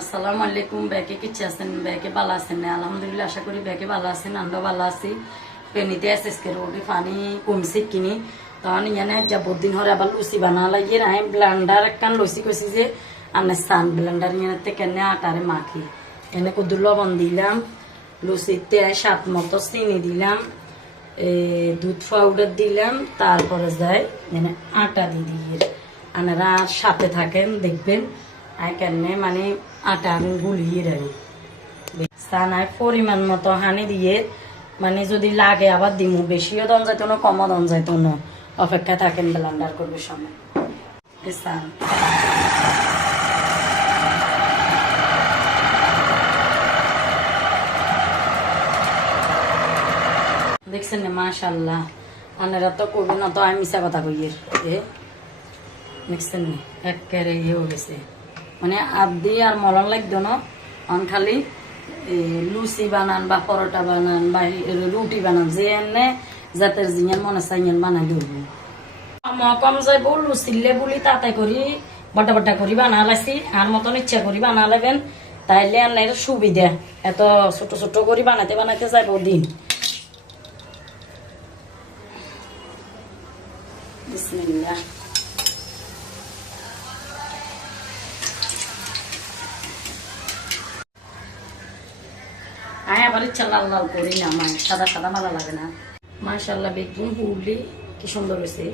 আসসালামু আলাইকুম। ব্যাকে কিছু আছেন? ব্যাকে ভালো আছেন না? আলহামদুলিল্লাহ, আশা করি ব্যাকে ভালো আছেন। আমরা ভালো আছি। পেনিতে এসএসকে রোডে পানি কমছে কিনি তখন ইয়ানে যাবদিন হরে আবার লুচি বানা লাগিয়ে আমি ব্লেন্ডার একখান লুচি কইছি যে আনে স্থান ব্লেন্ডার ইয়াতে কেনে আটারে মাখি এনে কদু লবণ দিলাম, লুচিতে স্বাদ মতো চিনি দিলাম, দুধ পাউডার দিলাম, তারপরে যাই মানে আটা দিয়ে আনারা সাথে থাকেন দেখবেন কেনে মানে আটা আমি গুলিয়ে রাখি স্থানায় পরিমাণ মতো হানি দিয়ে মানে যদি লাগে আবার দিমু, বেশিও দন যাইতো না কমও দন যাইতো না, অপেক্ষা থাকেন ব্লেন্ডার করবে সময়। দেখছেন না মাশাআল্লাহ, আনারা তো করবে না তো আমি মিশা কথা কইয়ের দেখছেন না একেবারে ইয়ে হয়ে গেছে মানে আদি আর মলন লাগতো না। অন খালি লুচি বানান বা পরোটা বানান বা রুটি বানান যে এনে যাতের জিয়ান মনে চাইয়ান বানাই ধরবো কম যাইব লুচিলে বলি তাতে করি বটা বটা করি বানা লাইছি আর মতন ইচ্ছা করি বানা লাগেন তাইলে আনার সুবিধা এত ছোট ছোট করি বানাইতে বানাইতে যাইব দিন। বিসমিল্লাহ। আবার ইচ্ছা লাল লাল করি না, আমার সাদা সাদা ভালো লাগে না। মাশাআল্লাহ বেগুন হুলি কি সুন্দর হয়েছে।